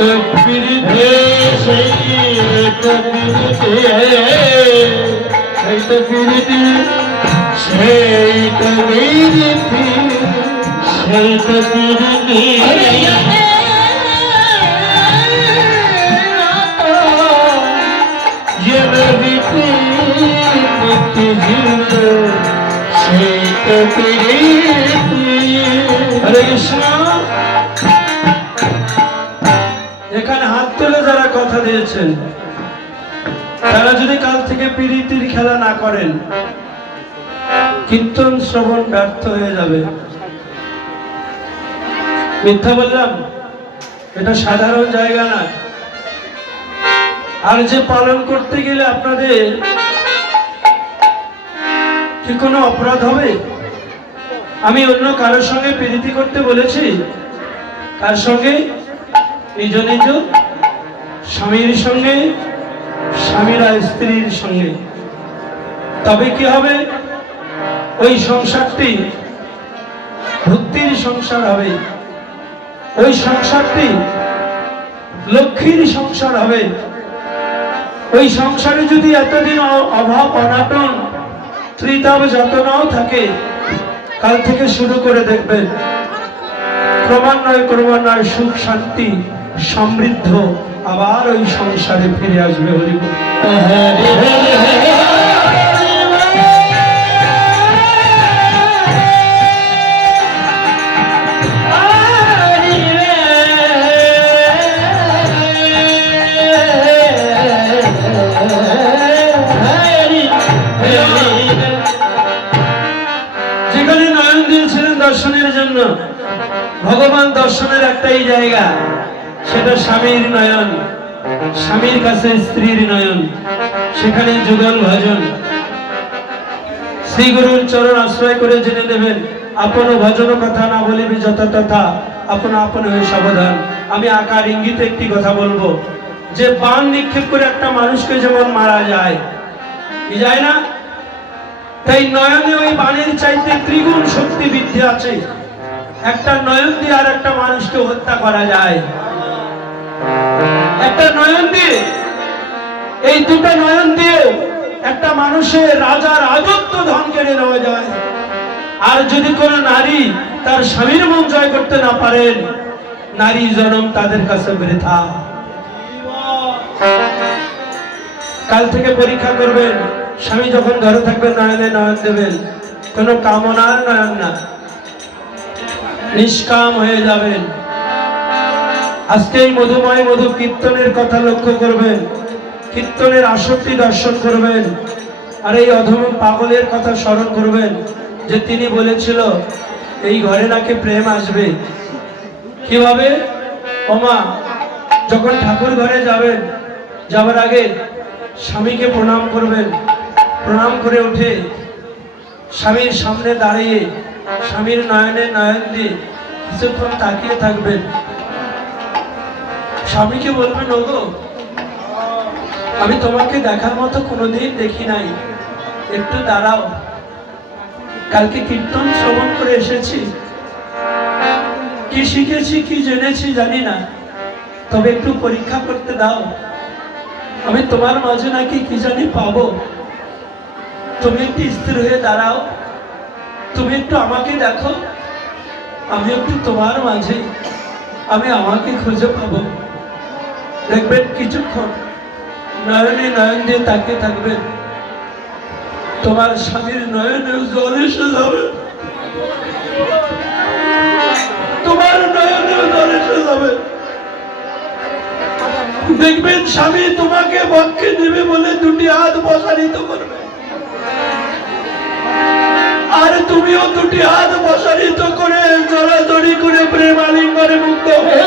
तकदीर সেই तकदीर সেই तकदीर हरे कृष्ण এখানে হাত তুলে যারা কথা দিয়েছেন তারা যদি কাল থেকে প্রীতির খেলা না করেন কীর্তন শ্রবণ ব্যর্থ হয়ে যাবে। মিথ্যা বললাম? এটা সাধারণ জায়গা না। আর যে পালন করতে গেলে আপনাদের কি কোনো অপরাধ হবে? আমি অন্য কারোর সঙ্গে প্রীতি করতে বলেছি? কার সঙ্গে? নিজ নিজ স্বামীর সঙ্গে, স্বামীরা স্ত্রীর সঙ্গে। তবে কি হবে? ওই সংসারটি ভক্তির সংসার হবে, ওই সংসারটি লক্ষ্মীর সংসার হবে। ওই সংসারে যদি এতদিন অভাব অনাটন ত্রিতাপ যতনাও থাকে, কাল থেকে শুরু করে দেখবেন ক্রমান্বয়ে ক্রমান্বয়ে সুখ শান্তি সমৃদ্ধ আবার ওই সংসারে ফিরে আসবে। হরি বল। যেখানে নয়ন দিয়েছিলেন দর্শনের জন্য, ভগবান দর্শনের একটাই জায়গা, সেটা স্বামীর নয়ন, স্বামীর কাছে স্ত্রীর নয়ন, সেখানে যুগল ভজন। শ্রী গুরুর চরণ আশ্রয় করে জেনে নেবেন, আপন ভজন কথা না বলিবি যথা তথা, আপন আপন হয়ে সাবধান। আমি আকার ইঙ্গিতে একটি কথা বলবো, যে বাণ নিক্ষেপ করে একটা মানুষকে যেমন মারা যায়, কি যায় না? তাই নয়নে ওই বাণের চাইতে ত্রিগুণ শক্তি বৃদ্ধি আছে। একটা নয়ন দিয়ে আর একটা মানুষকে হত্যা করা যায়, একটা নয়ন দিয়ে, এই দুটো নয়ন দিয়ে একটা মানুষের রাজার রাজত্ব ধন কেড়ে নেওয়া যায়। আর যদি কোনো নারী তার স্বামীর মন জয় করতে না পারেন, নারী জন্ম তাদের কাছে বৃথা। কাল থেকে পরীক্ষা করবেন, স্বামী যখন ঘরে থাকবেন নয়নে নয়ন দেবেন, কোনো কামনার নয়ন না, নিষ্কাম হয়ে যাবেন। আজকে এই মধুময় মধু কীর্তনের কথা লক্ষ্য করবেন, কীর্তনের আসক্তি দর্শন করবেন, আর এই অধম পাগলের কথা স্মরণ করবেন, যে তিনি বলেছিল এই ঘরে নাকি প্রেম আসবে। কিভাবে? ওমা, যখন ঠাকুর ঘরে যাবেন, যাবার আগে স্বামীকে প্রণাম করবেন, প্রণাম করে উঠে স্বামীর সামনে দাঁড়িয়ে স্বামীর নয়নে নয়ন দিয়ে কিছুক্ষণ তাকিয়ে থাকবেন। স্বামীকে বলবেন, ওগো আমি তোমাকে দেখার মতো কোনোদিন দেখি নাই, একটু দাঁড়াও, কালকে কীর্তন শ্রবণ করে এসেছি, কি শিখেছি কি জেনেছি জানি না, তবে একটু পরীক্ষা করতে দাও, আমি তোমার মাঝে নাকি কি জানি পাবো। তুমি একটু স্থির হয়ে দাঁড়াও, তুমি একটু আমাকে দেখো, আমি একটু তোমার মাঝে, আমি আমাকে খুঁজে পাবো। দেখবেন কিছুক্ষণ নয়নে নয়ন দিয়ে তাকিয়ে থাকবেন, তোমার স্বামীর নয়নে জল এসে যাবে, তোমার নয়নে জল এসে যাবে। দেখবেন স্বামী তোমাকে বক্ষে দিবে বলে দুটি হাত প্রসারিত করবে, আর তুমিও দুটি হাত প্রসারিত করে জড়াজড়ি করে প্রেম আলিঙ্গনে মুক্ত হবে।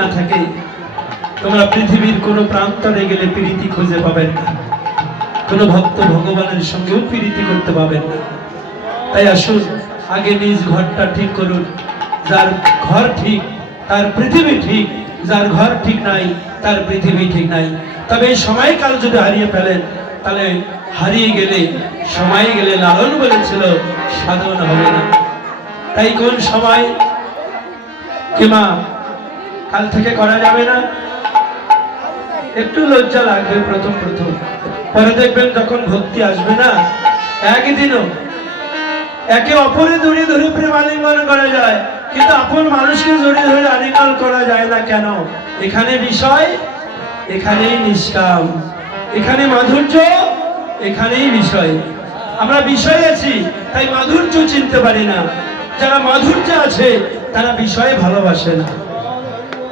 না থাকে, তোমরা পৃথিবীর কোনো প্রান্তরে গেলে প্রীতি খুঁজে পাবেন না, কোনো ভক্ত ভগবানের সঙ্গেও প্রীতি করতে পাবেন না। তাই আসুন, আগে নিজ ঘরটা ঠিক করুন। যার ঘর ঠিক তার পৃথিবী ঠিক, যার ঘর ঠিক নাই তার পৃথিবী ঠিক নাই। তবে এই সময়কাল যদি হারিয়ে ফেলেন, তাহলে হারিয়ে গেলে, সময় গেলে লালন বলেছিল সাধন হবে না। তাই কোন সময় কিমা কাল থেকে করা যাবে না, একটু লজ্জা লাগবে প্রথম প্রথম, পরে দেখবেন যখন ভক্তি আসবে না, একদিনও একে অপরে জড়িয়ে ধরে প্রেম আলিঙ্গন করা যায়, কিন্তু আপন মানুষকে জড়িয়ে ধরে আলিঙ্গন করা যায় না। কেন? এখানে বিষয়, এখানেই নিষ্কাম, এখানে মাধুর্য, এখানেই বিষয়। আমরা বিষয় আছি তাই মাধুর্য চিনতে পারি না, যারা মাধুর্য আছে তারা বিষয়ে ভালোবাসে না।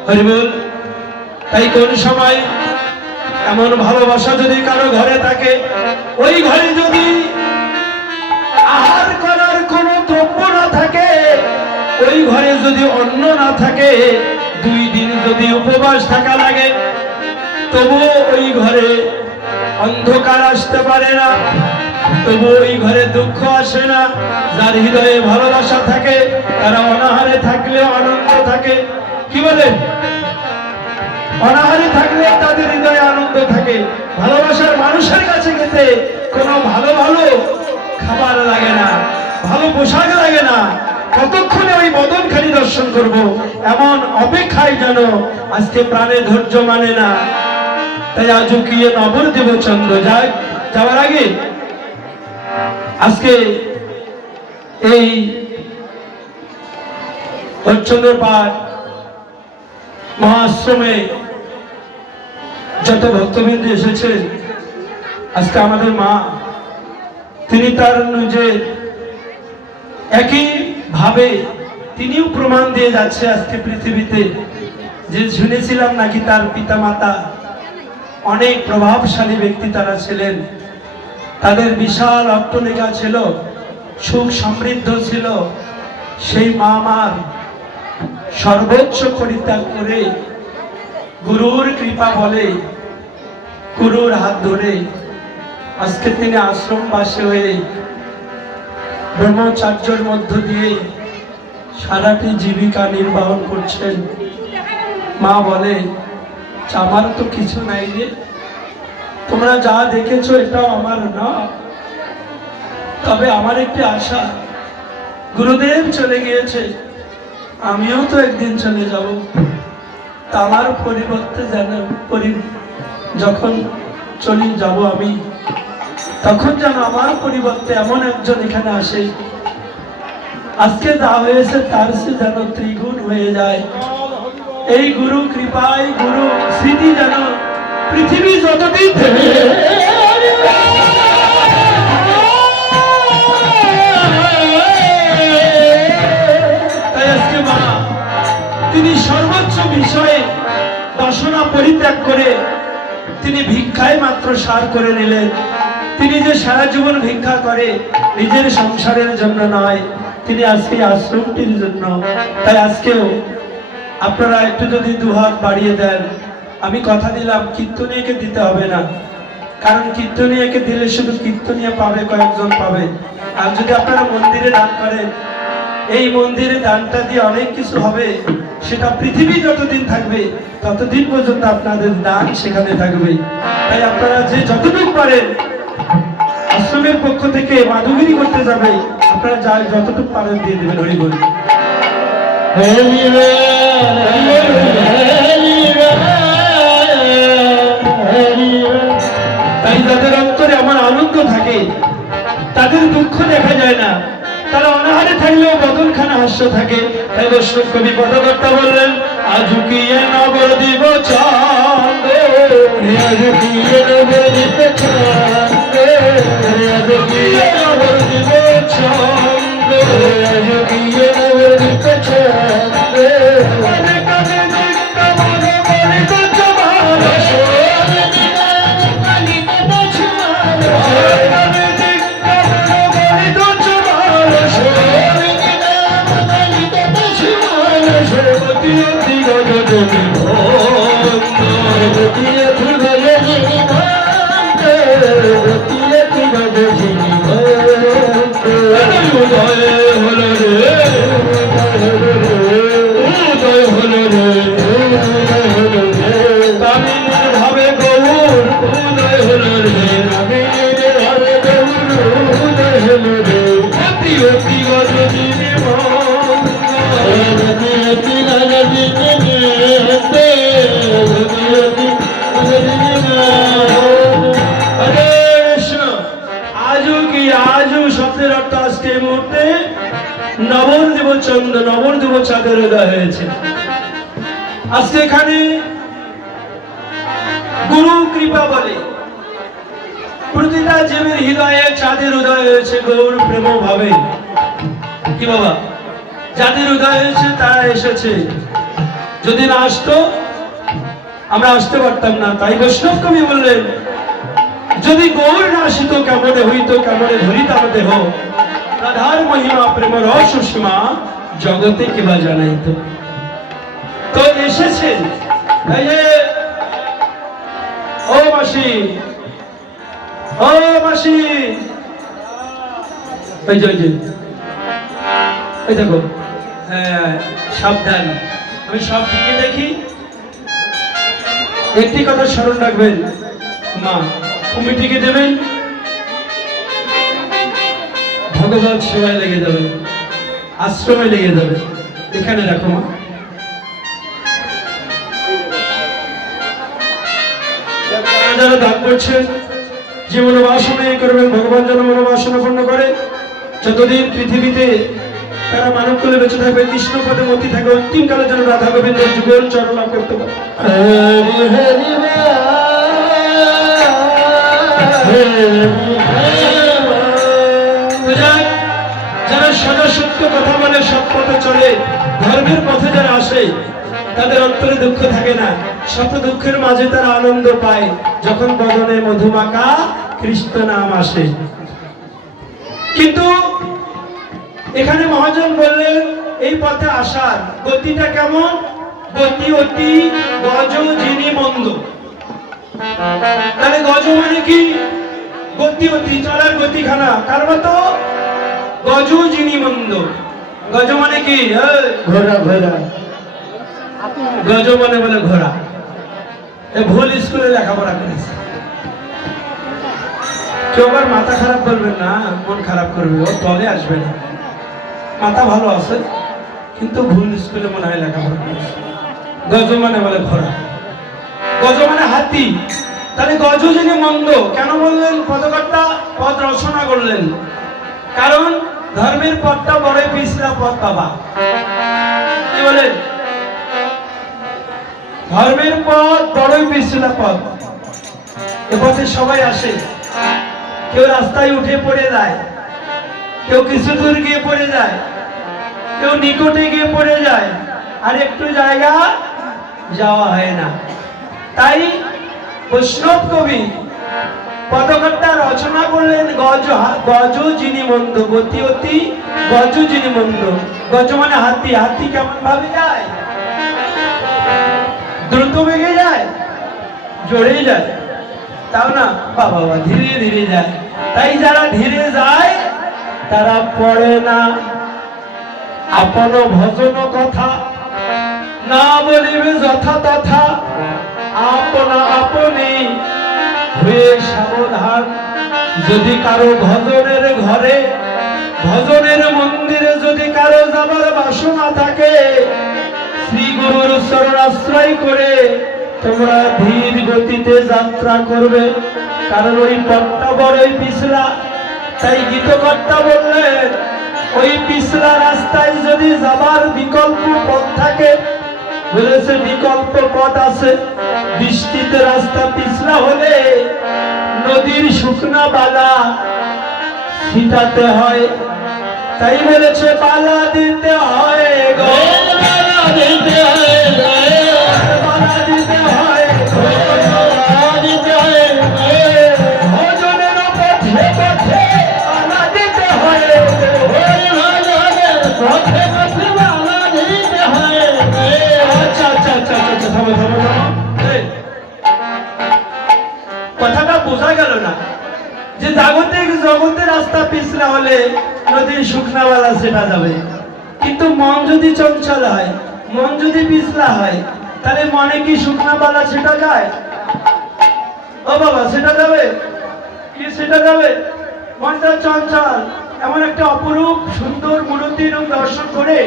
হরি বল। তাই কোন সময় এমন ভালোবাসা যদি কারো ঘরে থাকে, ওই ঘরে যদি আহার করার কোনো দ্রব্য না থাকে, ওই ঘরে যদি অন্ন না থাকে, 2 দিন যদি উপবাস থাকা লাগে, তবুও ওই ঘরে অন্ধকার আসতে পারে না, তবু ওই ঘরে দুঃখ আসে না। যার হৃদয়ে ভালোবাসা থাকে তারা অনাহারে থাকলেও আনন্দ থাকে। কি বলেন? অনাহারে থাকলে তাদের হৃদয়ে আনন্দ থাকে। ভালোবাসার মানুষের কাছে গেতে কোনো ভালো ভালো খাবার লাগে না, ভালো পোশাক লাগে না, কতক্ষণে ওই বদনখানি দর্শন করব, এমন অপেক্ষায় যেন আজকে প্রাণে ধৈর্য মানে না। তাই আজও কি নবরদেব চন্দ্র যায় যাওয়ার আগে আজকে এই হরিশ্চন্দ্র পাঠ মহাশ্রমে যত ভক্তবৃন্দ এসেছেন, আজকে আমাদের মা তিনি তার নিজের একই ভাবে তিনিও প্রমাণ দিয়ে যাচ্ছে আজকে পৃথিবীতে। যে শুনেছিলাম নাকি তার পিতামাতা অনেক প্রভাবশালী ব্যক্তি তারা ছিলেন, তাদের বিশাল অট্টালিকা ছিল, সুখ সমৃদ্ধ ছিল, সেই মা আমার সর্বোচ্চ পরিত্যাগ করে গুরুর কৃপা বলে, গুরুর হাত ধরে আজকে তিনি আশ্রমবাসী হয়ে ব্রহ্মচার্যের মধ্য দিয়ে সারাটি জীবিকা নির্বাহ করছেন। মা বলে, আমার তো কিছু নাই রে, তোমরা যা দেখেছো এটাও আমার না, তবে আমার একটি আশা, গুরুদেব চলে গিয়েছে, আমিও তো একদিন চলে যাব, আমার পরিবর্তে যেন যখন চলে যাব আমি, তখন যেন আমার পরিবর্তে এমন একজন এখানে আসে, আজকে যা হয়েছে তার সে যেন ত্রিগুণ হয়ে যায়। এই গুরু কৃপায়, গুরু স্মৃতি যেন পৃথিবী যতদিন তাই আজকে মা তিনি সর্বোচ্চ বিষয়ে বাসনা পরিত্যাগ করে তিনি ভিক্ষায় মাত্র সার করে নিলেন। তিনি যে সারা জীবন ভিক্ষা করে নিজের সংসারের জন্য নয়, তিনি আজকে আশ্রমটির জন্য। তাই আজকেও আপনারা একটু যদি দুহাত বাড়িয়ে দেন, আমি কথা দিলাম কীর্তনীয়কে দিতে হবে না, কারণ কীর্তনীয়কে দিলে শুধু কীর্তনীয় পাবে, কয়েকজন পাবে। আর যদি আপনারা মন্দিরে দান করেন, এই মন্দিরে দানটা দিয়ে অনেক কিছু হবে, সেটা পৃথিবী যতদিন থাকবে ততদিন পর্যন্ত আপনাদের দান সেখানে থাকবে। তাই আপনারা যে যতটুকু পারেন আশ্রমের পক্ষ থেকে মাধুগিরি করতে যাবে, আপনারা যা যতটুকু পারেন দিয়ে দেবেন। হরি বল। তাই যাদের অন্তরে আমার আনন্দ থাকে, তাদের দুঃখ দেখা যায় না, তারা অনাহারে থাকলেও বদনখানা হাস্য থাকে। তাই বৈষ্ণব কবি পদকর্তা বললেন, আজুকিয়ে নবদ্বীপ চন্দ্রে, আজুকিয়ে নবদ্বীপ চন্দ্রে, আজুকিয়ে নবদ্বীপ চন্দ্রে, আজুকিয়ে নবদ্বীপ চন্দ্রে, Thank you. নবদ্বীপ চাঁদের উদয় হয়েছে। আজকে এখানে গুরু কৃপা বলে প্রতিটা জীবের হৃদয়ে চাঁদের উদয় হয়েছে গৌর প্রেম ভাবে। কি বাবা, যাদের উদয় হয়েছে তারা এসেছে, যদি না আসতো আমরা আসতে পারতাম না। তাই বৈষ্ণব কবি বললেন, যদি গৌর না আসিত কেমনে হইতো, কেমনে ধরিতাম দেহ, রাধার মহিমা প্রেম রস সীমা জগতে কিবা জানাইতো। তো এসেছে, এই যে ও মাসি, ও মাসি, ওই যে ওই দেখো, হ্যাঁ সাবধান, আমি সব দিকে দেখি। একটি কথা স্মরণ রাখবেন, মা কমিটিকে দেবেন, ভগবত সেবায় লেগে যাবে, আশ্রমে লেগে যাবে। এখানে রাখো মা। যারা দান করছেন, যে মনোবাসনা করবেন ভগবান যেন মনোবাসনা পূর্ণ করে। যতদিন পৃথিবীতে তারা মানব কুলে বেঁচে থাকবে, কৃষ্ণ পদে মতি থাকবে, অন্তিম কালে যেন রাধা গোবিন্দের যুগল চরণ লাভ করতে পারে। যারা সদা সত্য কথা বলে, সৎ পথে চলে, ধর্মের পথে যারা আসে, তাদের অন্তরে দুঃখ থাকে না। শত দুঃখের মাঝে তারা আনন্দ পায় যখন বদনে মধুমাখা কৃষ্ণ নাম আসে। কিন্তু এখানে মহাজন বললেন এই পথে আসার গতিটা কেমন? গতি অতি গজ যিনি মন্দ। তাহলে গজ মানে কি? গতি অতি, চলার গতিখানা। কার মতো? গজ যিনি মন্দ। গজ মানে কি? ঘোড়া। ঘোড়া গজ মানে বলে ঘোড়া। ভুল স্কুলে লেখাপড়া করেছে। কেউ আবার মাথা খারাপ করবেন না, মন খারাপ করবে, ও দলে আসবে না। মাথা ভালো আছে কিন্তু ভুল স্কুলে মনে হয় লেখাপড়া করেছে। গজ মানে বলে ঘোড়া, গজ মানে হাতি। তাহলে গজ যিনি মন্দ কেন বললেন? পদকর্তা পদ রচনা করলেন, কারণ ধর্মের পথটা বড় পিছলা পথ বাবা। কি বলেন? ধর্মের পথ বড়ই পিছলা পথ। এ পথে সবাই আসে, কেউ রাস্তায় উঠে পড়ে যায়, কেউ কিছু দূর গিয়ে পড়ে যায়, কেউ নিকটে গিয়ে পড়ে যায়, আর একটু জায়গা যাওয়া হয় না। তাই বৈষ্ণব কবি পদকর্তা রচনা করলেন গজ যিনি মন্দ, গতি অতি গজ যিনি মন্দ। গজ মানে হাতি। হাতি কেমন ভাবে যায়? দ্রুত বেগে যায়, জোরেই যায়, তাও না বাবা, ধীরে ধীরে যায়। তাই যারা ধীরে যায় তারা পড়ে না আপন ভজন কথা, না বলিবে যথা তথা, আপনা আপনি হয়ে সাবধান। যদি কারো ভজনের ঘরে, ভজনের মন্দিরে যদি কারো যাবার বাসনা থাকে, শ্রী গুরুর শরণাশ্রয় করে তোমরা ধীর গতিতে যাত্রা করবে, কারণ ওই পথটা বড়ই পিছলা। তাই গীতকর্তা বললেন, ওই পিছলা রাস্তায় যদি যাবার বিকল্প পথ থাকে, বলেছে বিকল্প পথ আছে। বৃষ্টিতে রাস্তা পিছলা হলে নদীর শুকনা বালা ছিটাতে হয়। তাই বলেছে বালা দিতে হয়, বালা দিতে হয়, বালা দিতে হয়, বালা দিতে হয়, ভজনের পথে পথে বালা দিতে হয়, পথে পথে বালা দিতে হয়। আচ্ছা আচ্ছা আচ্ছা আচ্ছা, থামো থামো থামো। কথাটা বোঝা গেল না যে জগতের রাস্তা পিছলা হলে নদীর শুকনাওয়ালা সেটা যাবে, কিন্তু মন যদি চঞ্চল হয়, মন যদি পিছলা হয়, তাহলে মনে কি শুকনাওয়ালা সেটা যায়? ও বাবা, সেটা যাবে কি? সেটা যাবে? মনটা চঞ্চল। এমন একটা অপরূপ সুন্দর মূর্তি রূপ দর্শন করে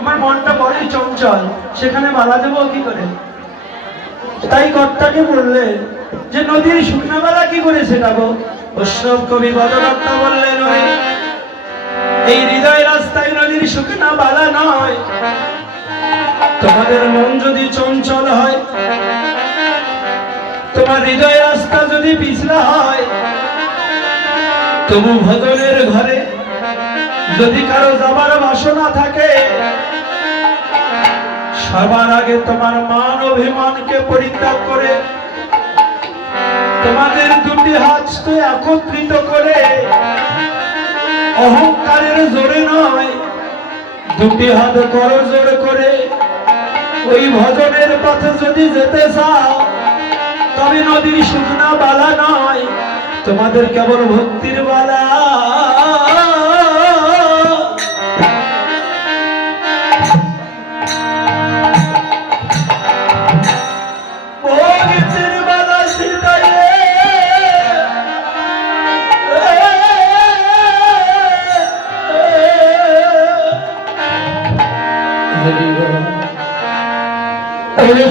আমার মনটা বড়ই চঞ্চল, সেখানে বাধা দেবো কি করে? তাই কর্তাকে বললেন যে নদীর শুকনাওয়ালা কি করে সেটাবো? বৈষ্ণব কবি পদকর্তা বললেন, ওই এই হৃদয় রাস্তায় নদীর শুকনা বালা নয়। তোমাদের মন যদি চঞ্চল হয়, তোমার হৃদয় রাস্তা যদি পিছলা হয়, তবু ভজনের ঘরে যদি কারো যাবার বাসনা থাকে, সবার আগে তোমার মান অভিমানকে পরিত্যাগ করে তোমাদের দুটি হাত একত্রিত করে অহংকারের জোরে নয়, দুটি হাত করো জোর করে ওই ভজনের পথে যদি যেতে চাও, তবে নদীর শুকনা বালা নয়, তোমাদের কেবল ভক্তির বালা। ভক্তির বালা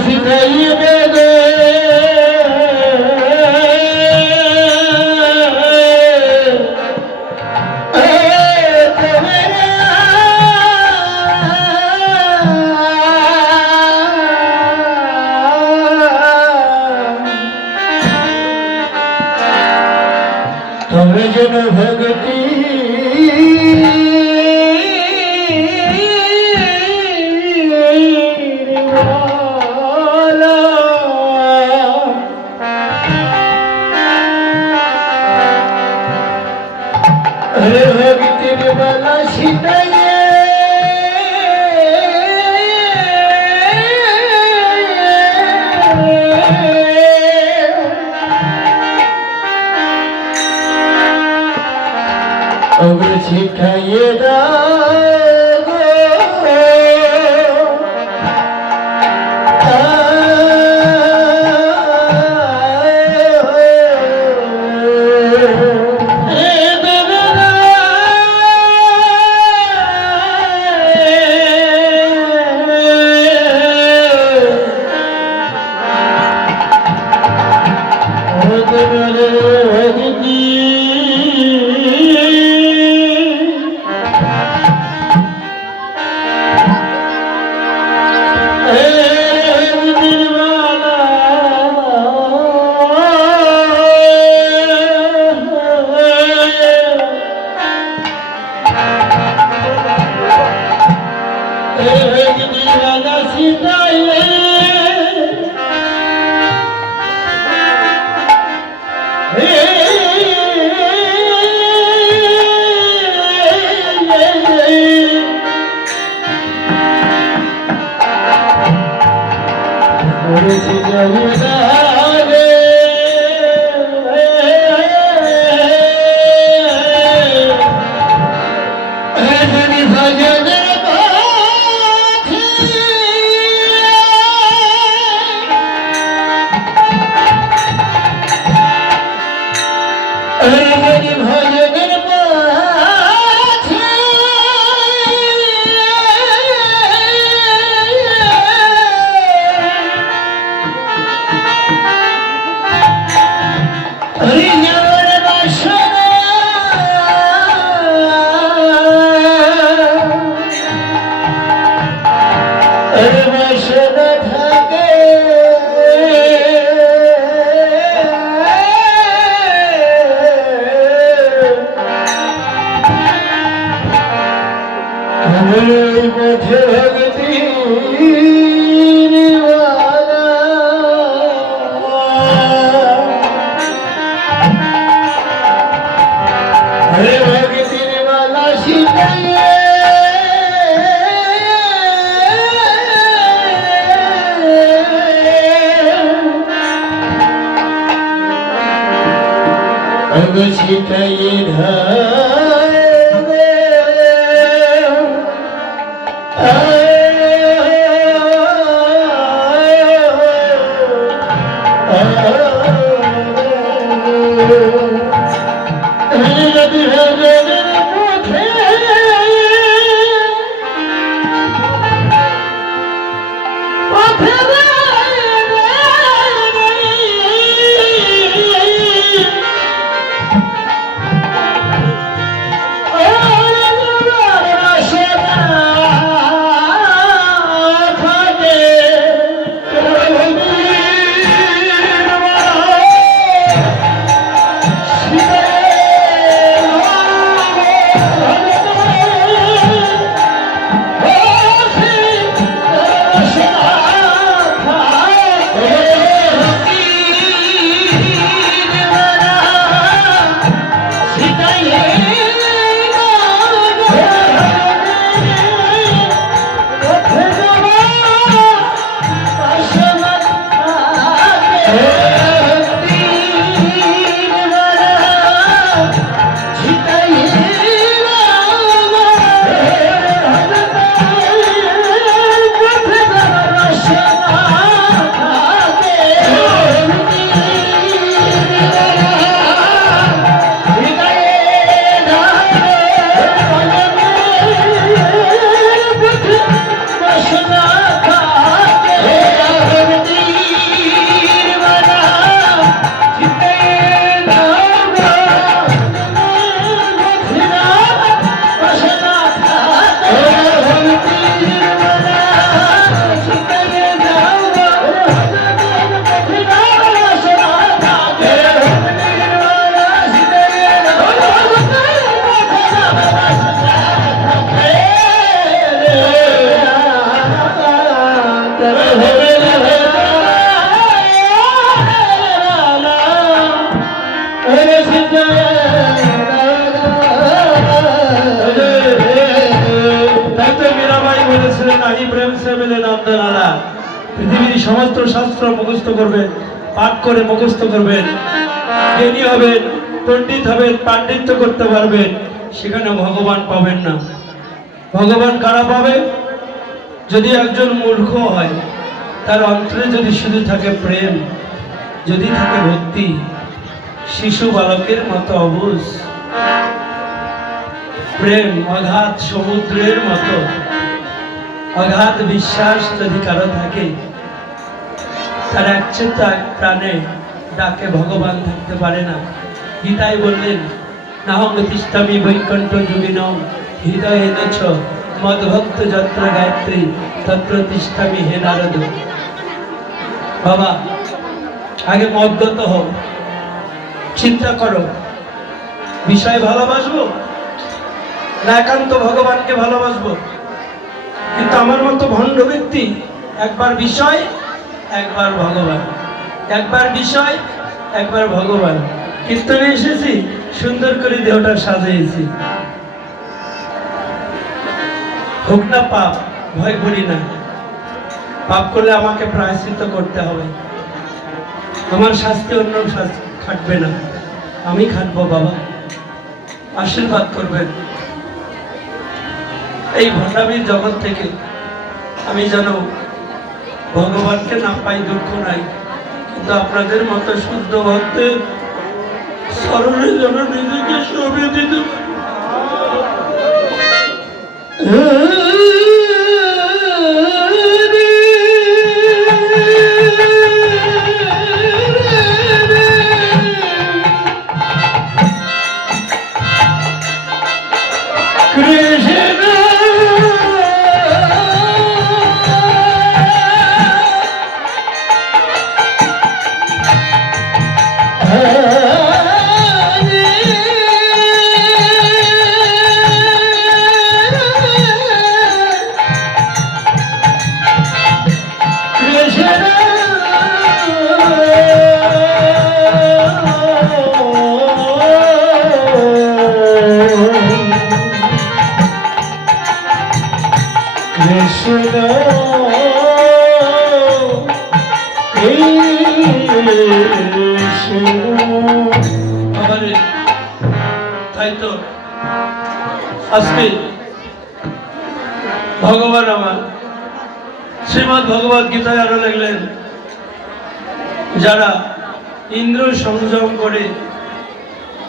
ছিটাইয়ে তুমি যেন ভগতি ভক্তির বালা ছিটাইয়ে ছিটাইয়ে ছিটাইয়ে তাই তো মীরাবাই বলেছিলেন আহি প্রেম সে মিলে নন্দলালা। পৃথিবীর সমস্ত শাস্ত্র মুখস্থ করবেন, পাঠ করে মুখস্থ করবেন, জ্ঞানী হবেন, পণ্ডিত হবেন, পাণ্ডিত্য করতে পারবেন, সেখানে ভগবান পাবেন না। ভগবান কারা পাবে? যদি একজন মূর্খ হয়, তার অন্তরে যদি শুধু থাকে প্রেম, যদি থাকে ভক্তি, শিশু বালকের মতো অবুঝ প্রেম, অগাধ সমুদ্রের মতো অগাধ বিশ্বাস যদি কারো থাকে, তার একচিত্ত এক প্রাণে ডাকে ভগবান থাকতে পারে না। গীতায় বললেন, নাহং তিষ্ঠামি বৈকুণ্ঠ যোগিনম হৃদয়ে নছ মদভক্ত যত্র গায়ত্রী তত্র তিষ্ঠামি হে নারদ। বাবা, আগে মদগত হও, চিন্তা করো, বিষয় ভালোবাসবো না একান্ত ভগবানকে ভালোবাসবো? কিন্তু আমার মতো ভণ্ড ব্যক্তি একবার বিষয় একবার ভগবান, একবার বিষয় একবার ভগবান। কীর্তনে এসেছি, সুন্দর করে দেহটা সাজিয়েছি, হোক না পাপ, ভয় করি না। পাপ করলে আমাকে প্রায়শ্চিত্ত করতে হবে, আমার শাস্তি অন্য খাটবে না, আমি খাটবো। বাবা আশীর্বাদ করবেন, এই ভণ্ডামির জগৎ থেকে আমি যেন ভগবানকে না পাই, দুঃখ নাই, কিন্তু আপনাদের মতো শুদ্ধ ভক্তের স্মরণে যেন নিজেকে সঁপে দিতে তাই তো আজকে ভগবান আমার শ্রীমদ্ ভগবদ গীতায় আরো লিখলেন, যারা ইন্দ্র সংযম করে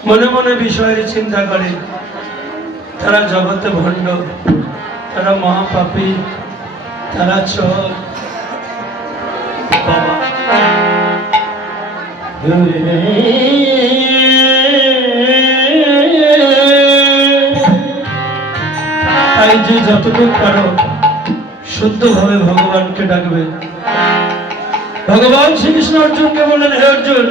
মনে মনে বিষয়ের চিন্তা করে, তারা জগতে ভণ্ড, তারা মহাপাপী, তারা চোর। বাবা তাই যে যতটুকু পারো শুদ্ধভাবে ভগবানকে ডাকবে। ভগবান শ্রীকৃষ্ণ অর্জুনকে বললেন, হে অর্জুন,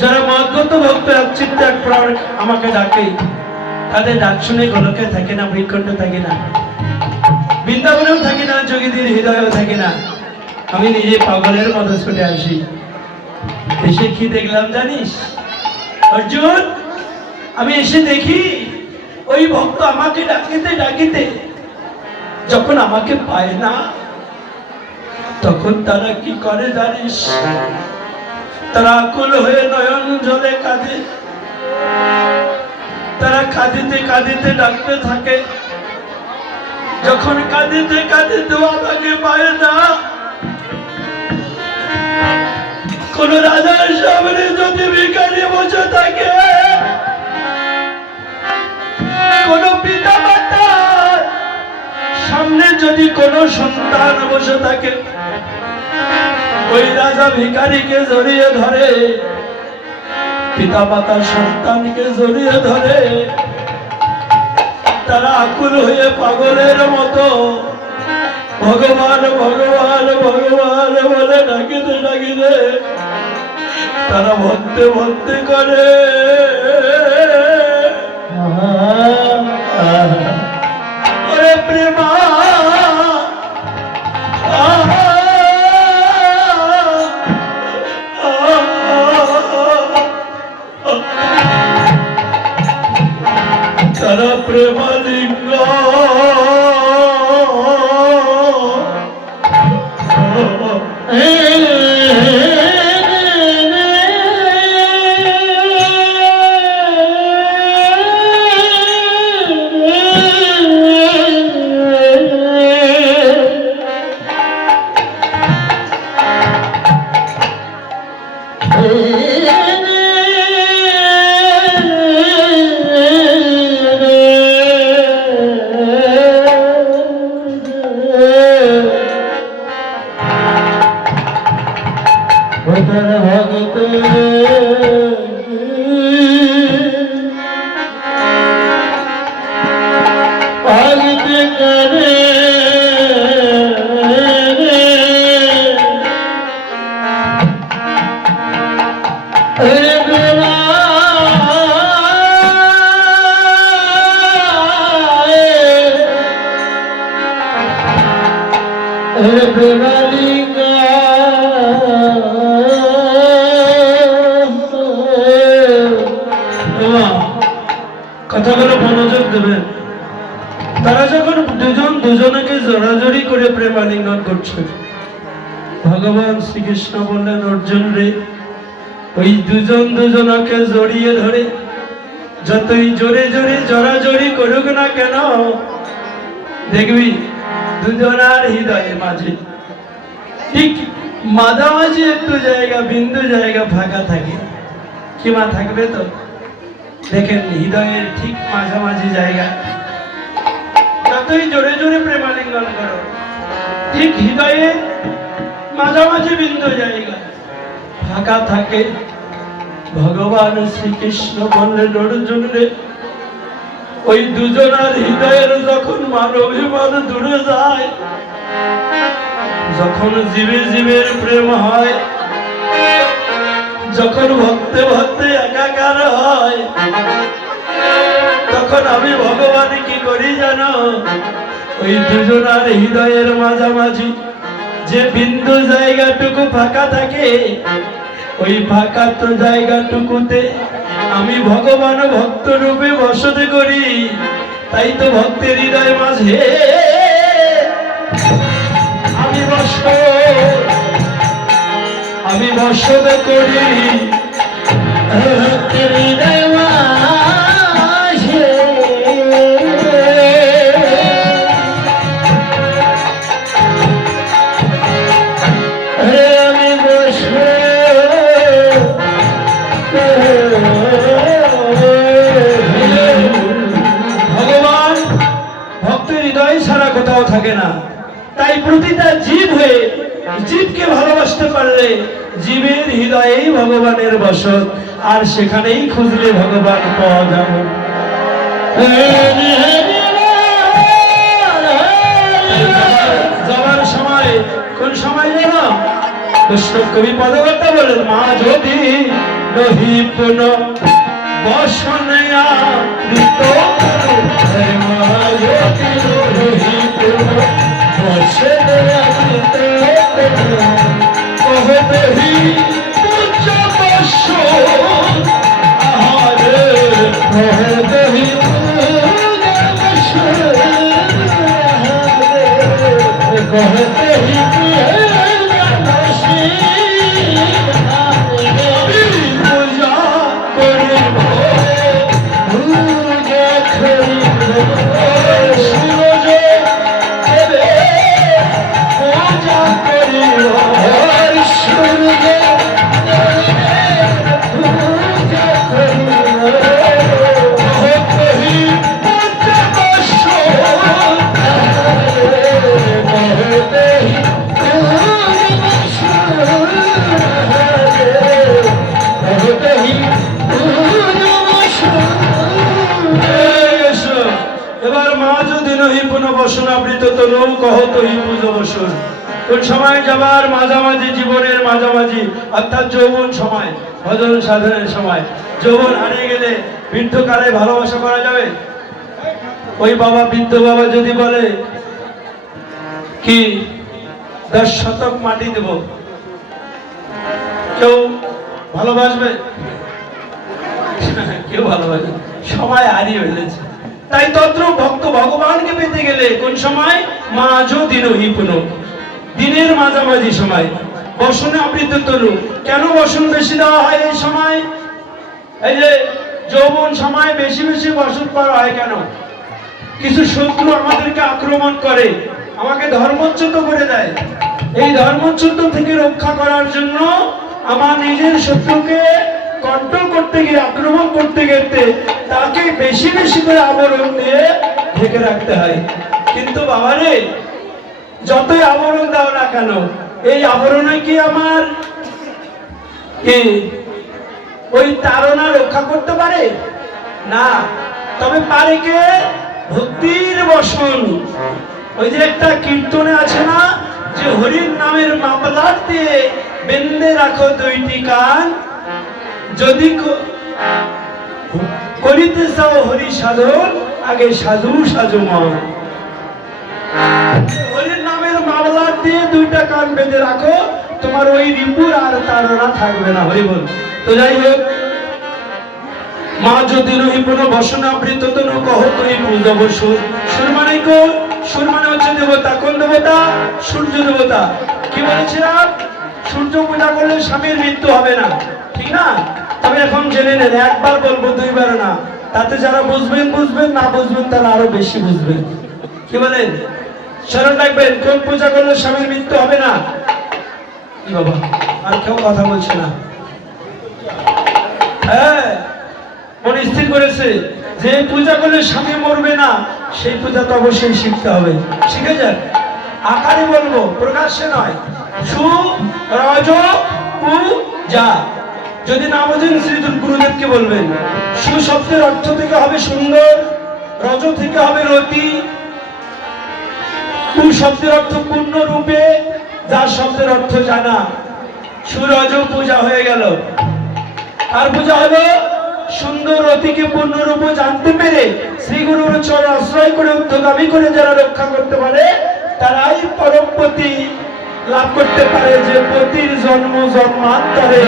যারা মদগত ভক্ত একচিত্ত এক প্রাণ আমাকে ডাকে, তাদের ডাক শুনে গোলকে থাকে না, বৈকুণ্ঠে থাকে না, বৃন্দাবনেও থাকি না, যোগীদের হৃদয়েও থাকি না, আমি নিজে পাগলের মতো ছুটে আসি। এসে কি দেখলাম জানিস অর্জুন? আমি এসে দেখি ওই ভক্ত আমাকে ডাকিতে ডাকিতে যখন আমাকে পায় না, তখন তারা কি করে জানিস? তারা আকুল হয়ে নয়ন জলে কাঁদে, তারা কাঁদিতে কাঁদিতে ডাকতে থাকে, যখন কাঁদিতে কাঁদিতে আমাকে পায় না, কোন রাজার সামনে যদি ভিখারি বসে থাকে, কোন পিতা মাতার সামনে যদি কোন সন্তান বসে থাকে, ওই রাজা ভিখারিকে জড়িয়ে ধরে, পিতা মাতা সন্তানকে জড়িয়ে ধরে, তারা আকুল হয়ে পাগলের মতো ভগবান ভগবান ভগবান বলে ডাকিতে ডাকিতে তারা ভক্তে ভক্তি করে। ওরে প্রেমা তারা প্রেমালিঙ্গ কথাগুলো মনোযোগ দেবেন। তারা যখন দুজন দুজনকে জড়াজড়ি করে প্রেমালিঙ্গন করছে, ভগবান শ্রীকৃষ্ণ বললেন, অর্জুন রে, ওই দুজন দুজনকে জড়িয়ে ধরে যতই জোরে জোরে জড়াজড়ি করুক না কেন, দেখবি দুজনার হৃদয়ের মাঝে ঠিক মাঝামাঝি একটু জায়গা, বিন্দু জায়গা ফাঁকা থাকে। কি মা থাকবে তো? দেখেন হৃদয়ের ঠিক মাঝামাঝি জায়গা, যতই জোরে জোরে প্রেমালিঙ্গন করো, ঠিক হৃদয়ে মাঝামাঝি বিন্দু জায়গা ফাঁকা থাকে। ভগবান শ্রীকৃষ্ণ বললেন, অর্জুন রে, ওই দুজনার হৃদয়ের যখন মানবিমান দূরে যায়, যখন জীবে জীবের প্রেম হয়, যখন ভক্তে ভক্তে একাকার হয়, তখন আমি ভগবান কি করি জানো? ওই দুজনার হৃদয়ের মাঝামাঝি যে বিন্দু জায়গাটুকু ফাঁকা থাকে, ওই ফাঁকা তো জায়গাটুকুতে আমি ভগবান ভক্ত রূপে বসতি করি। তাই তো ভক্তের হৃদয় মাঝে আমি বসত করি। ভক্তের হৃদয় মাঝে আমি বসে ভগবান ভক্তের হৃদয় ছাড়া কোথাও থাকে না। তাই প্রতিটা জীব হয়ে জীবকে ভালোবাসতে পারলে জীবের হৃদয়েই ভগবানের বসত, আর সেখানেই খুঁজলে ভগবান পাওয়া যাবে। যাবার সময় কোন সময় জানো? বৈষ্ণব কবি পদকর্তা বলেন, মা যদি নহি পুন বসনয়া कहते ही তনু কহ তহি পুজো বসুর। কোন সময় যাবার মাঝামাঝি, জীবনের মাঝামাঝি অর্থাৎ যৌবন সময়, ভজন সাধনের সময়। যৌবন হারিয়ে গেলে বৃদ্ধকালে ভালোবাসা করা যাবে? ওই বাবা, বৃদ্ধ বাবা যদি বলে কি 10 শতক মাটি দেব, কেউ ভালোবাসবে? কেউ ভালোবাসবে? সময় হারিয়ে ফেলেছে। তাই তত্র ভক্ত ভগবানকে পেতে গেলে কোন সময়? মাঝো দিনহি পুনঃ, দিনের মাঝামাঝি সময়। বসনে আবৃত তরু। কেন বসন বেশি দেওয়া হয় এই সময়? এই যে যৌবন সময় বেশি বেশি বসন করা হয় কেন? কিছু শত্রু আমাদেরকে আক্রমণ করে, আমাকে ধর্মচ্যুত করে দেয়। এই ধর্মচ্যুত থেকে রক্ষা করার জন্য আমার নিজের শত্রুকে কন্ট্রোল করতে গিয়ে, আক্রমণ করতে গেলে তাকে বেশি বেশি করে আবরণ দিয়ে ঢেকে রাখতে হয়। কিন্তু বাবারে, যতই আবরণ দাও না কেন, এই আবরণে কি আমার কি ওই তাড়না রক্ষা করতে পারে? না। তবে পারে কে? ভক্তির বসন। ওই যে একটা কীর্তনে আছে না, যে হরির নামের মামলার দিয়ে বেঁধে রাখো দুইটি কান, যদি করিতে চাও হরি সাধন, আগে সাধু সাজু মন। হরির নামের মামলার দিয়ে দুইটা কান বেঁধে রাখো, তোমার ওই রিপুর আর তাড়না থাকবে না। হরি বল। তো যাই হোক, মা যদি নহি পুনঃ বসন আবৃত তনু কহ তহি পূজা বসুর। সুর মানে কোন? সুর মানে হচ্ছে দেবতা। কোন দেবতা? সূর্য দেবতা। কি বলেছিলাম? সূর্য পূজা করলে স্বামীর মৃত্যু হবে না, ঠিক না? তবে এখন জেনে নেন, একবার বলবো, দুইবার না। তাতে যারা বুঝবেন বুঝবেন, না বুঝবেন তারা আরো বেশি বুঝবেন। কি বলেন? স্মরণ রাখবেন, কোন পূজা করলে স্বামীর মৃত্যু হবে না? কি বাবা, আর কেউ কথা বলছে না? হ্যাঁ, মনে স্থির করেছে যে পূজা করলে স্বামী মরবে না, সেই পূজা তো অবশ্যই শিখতে হবে। শিখে যান। আকারে বলবো, প্রকাশ্যে নয়। সু রজ পূজা। যদি না বোঝেন শ্রী গুরুদেবকে বলবেন। সু শব্দের অর্থ থেকে হবে সুন্দর, রজ থেকে হবে রতি, পু শব্দের অর্থ পূর্ণ রূপে, যার শব্দের অর্থ জানা। সুরজ পূজা হয়ে গেল। আর পূজা হলো সুন্দর রতিকে পূর্ণরূপে জানতে পেরে শ্রী গুরুর চরণ আশ্রয় করে, উদ্যোগামী করে যারা রক্ষা করতে পারে, তারাই পরম পতি লাভ করতে পারে, যে পতির জন্ম জন্মান্তরে।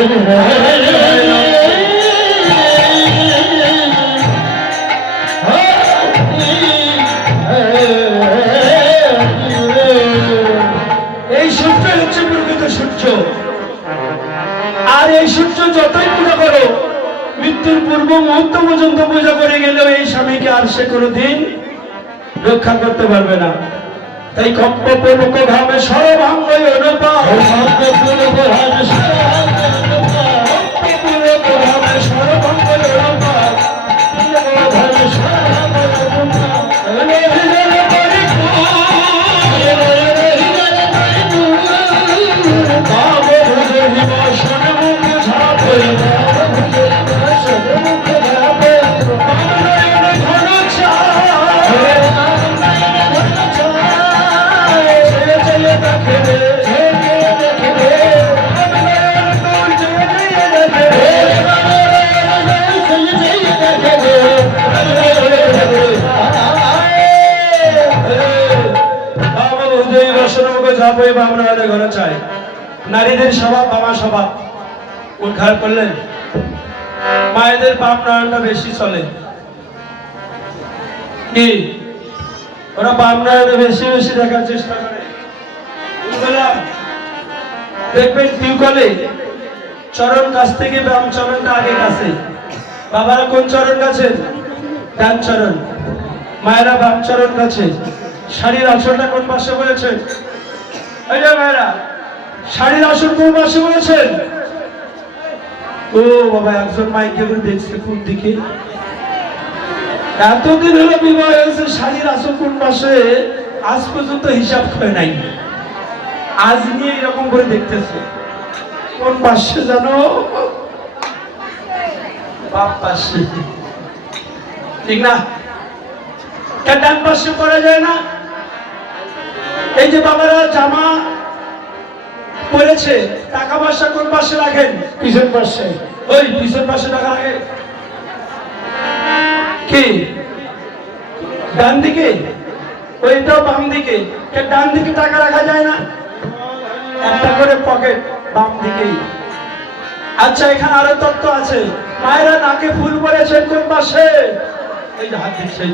এই সূর্য হচ্ছে প্রকৃত সূর্য। আর এই সূর্য যতই পূজা করো, মৃত্যুর পূর্ব মুহূর্ত পর্যন্ত পূজা করে গেলেও এই স্বামীকে আর সে কোনোদিন রক্ষা করতে পারবে না। তাই কম্প প্রমুখ ভাবে সর্বাঙ্গ অনুপাত, নারীদের স্বভাব বাবা স্বভাব। উদ্ধার করলেন, মায়েদের বাপ নয়নটা বেশি চলে। কি ওরা বাপ নয়নে বেশি বেশি দেখার চেষ্টা করে। দেখবেন টিউকলে চরণ কাছ থেকে বাম চরণটা আগে কাছে। বাবারা কোন চরণ কাছে? ডান চরণ। মায়েরা বাম চরণ কাছে। শাড়ির আসলটা কোন পাশে বলেছেন? এই যে মায়েরা, শাড়ির আসল কোন পাশে বলেছেন? ও বাবা, একজন মাইকে করে দেখছে কোন দিকে। এতদিন হলো বিবাহ হয়েছে, শাড়ির আসল কোন পাশে আজ পর্যন্ত হিসাব করে নাই। আজ নিয়ে এরকম করে দেখতেছে কোন পাশে জানো? বাম পাশে, ঠিক না? ডান পাশে করা যায় না? এই যে বাবারা জামা পরেছে, টাকা পয়সা কোন পাশে রাখেন? পিছন পাশে। ওই পিছন পাশে টাকা রাখে কি? ডান দিকে? ওইটাও বাম দিকে। ডান দিকে টাকা রাখা যায় না? একটা করে পকেট বাম দিকেই। আচ্ছা, এখানে আরো তত্ত্ব আছে। মায়েরা নাকে ফুল পরেছেন কোন পাশে? এই যে হাত দিচ্ছে, এই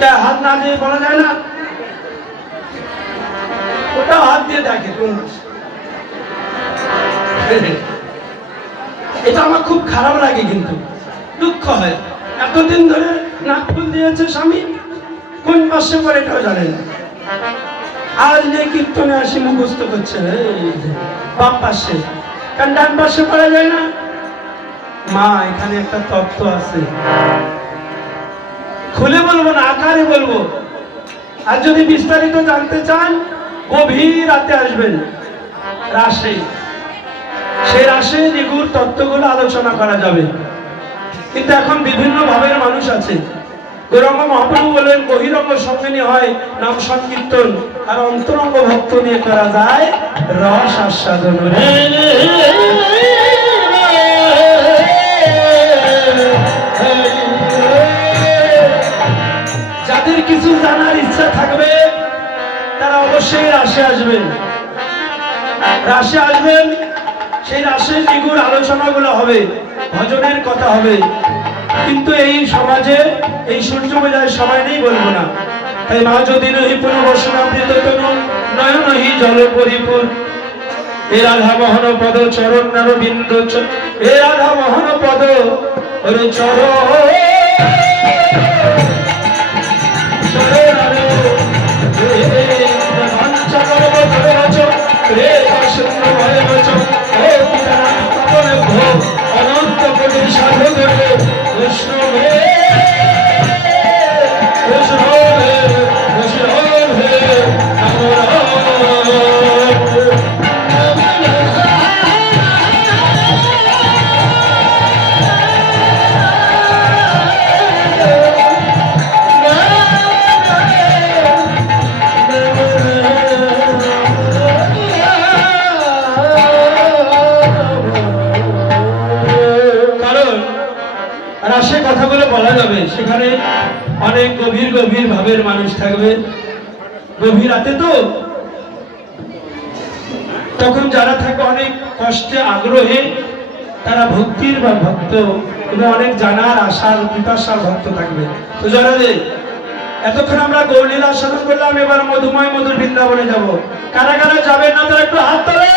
যে হাত না দিয়ে বলা যায় না? ওটা হাত দিয়ে দেখে কোন পাশে। এটা আমার খুব খারাপ লাগে, কিন্তু দুঃখ হয়। এতদিন ধরে নাক ফুল দিয়েছে স্বামী, কোন পাশে পরে এটাও জানে না। আজ যে কীর্তনে আসি মুখস্থ করছে বাম পাশে, কারণ ডান পাশে পড়া যায় না। মা, এখানে একটা তত্ত্ব আছে, খুলে বলবো না, আকারে বলবো। আর যদি বিস্তারিত জানতে চান, গভীর রাতে আসবেন রাসে। সেই রাসে নিগুড় তত্ত্বগুলো আলোচনা করা যাবে। কিন্তু এখন বিভিন্ন ভাবের মানুষ আছে। গৌরাঙ্গ মহাপ্রভু বলেন, বহিরঙ্গ সঙ্গিনী হয় নাম সংকীর্তন, আর অন্তরঙ্গ ভক্ত নিয়ে করা যায় রস আস্বাদন। যাদের কিছু জানার ইচ্ছা থাকবে তারা অবশ্যই রাসে আসবেন। রাসে আসবেন, সেই রাসের নিগুড় আলোচনাগুলো হবে, ভজনের কথা হবে। কিন্তু এই সমাজে এই সূর্য পূজার সময় নেই, বলবো না। তাই মা যদি নহি পুনর্বসনামৃত তনু নয়নহি জল পরিপূর, হে রাধা মোহন পদ চরণ নার বিন্দু, হে রাধা মোহন পদ ওরে চরণ অনন্ত কোটি সাধু কৃষ্ণ হে কৃষ্ণ হে কৃষ্ণ হে রাসে কথাগুলো বলা যাবে, সেখানে অনেক গভীর গভীর ভাবের মানুষ থাকবে। গভীর রাতে তো, তখন যারা থাকবে অনেক কষ্টে আগ্রহে, তারা ভক্তির বা ভক্ত এবং অনেক জানার আশার পিপাসার ভক্ত থাকবে। তো যারা এতক্ষণ আমরা গৌরলীলা স্মরণ করলাম, এবার মধুময় মধুর বৃন্দাবনে যাব। কারা কারা যাবেন না তারা একটু হাত তোলে।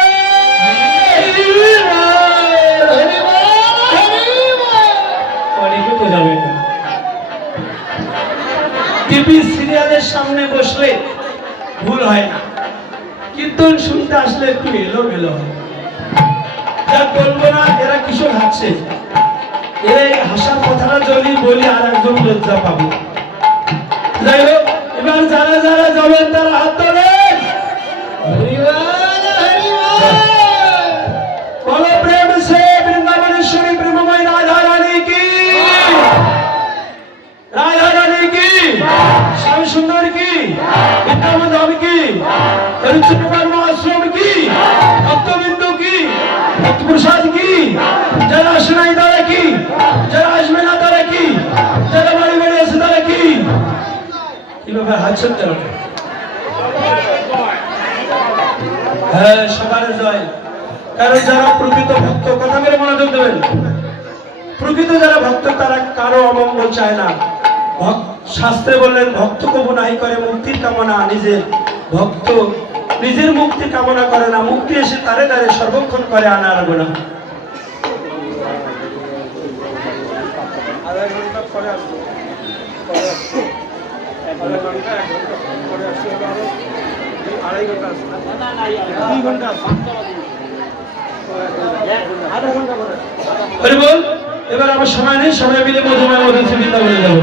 অনেকে তো যাবেন না। টিভি সিরিয়ালের সামনে বসলে ভুল হয় না, কীর্তন শুনতে আসলে একটু এলোমেলো হয়। যা বলবো না, এরা কিশোর হাসছে, এই হাসার কথাটা যদি বলি আর একজন লজ্জা পাবো। যাই হোক, এবার যারা যারা যাবেন তারা হাত তোলেন। বলো প্রেম সে বৃন্দাবনেশ্বরী প্রেমময় রাধা রানী কি, রাধা রানী কি, শ্যাম সুন্দর কি, বিদ্যামাধব কি, হরিচন্দ্র আশ্রম কি, ভক্তবিন্দু কি, ভক্তপ্রসাদ কি, যারা আসে নাই তারা কি, যারা আসবে না তারা কি, যারা বাড়ি বাড়ি আছে তারা কি। কিভাবে হাসছেন তারা? হ্যাঁ, সবার জয়। কারণ যারা প্রকৃত ভক্ত, কথা বলে মনোযোগ দেবেন, প্রকৃত যারা ভক্ত তারা কারো অমঙ্গল চায় না। শাস্ত্রে বললেন, ভক্ত কবু নাই করে মুক্তির কামনা, নিজের ভক্ত নিজের মুক্তি কামনা করে না, মুক্তি এসে তারে তারে সর্বক্ষণ করে আনার গোনা। এবার আমার সময় নেই, সবাই মিলে মধুময় মধুর বৃন্দাবনে যাবো।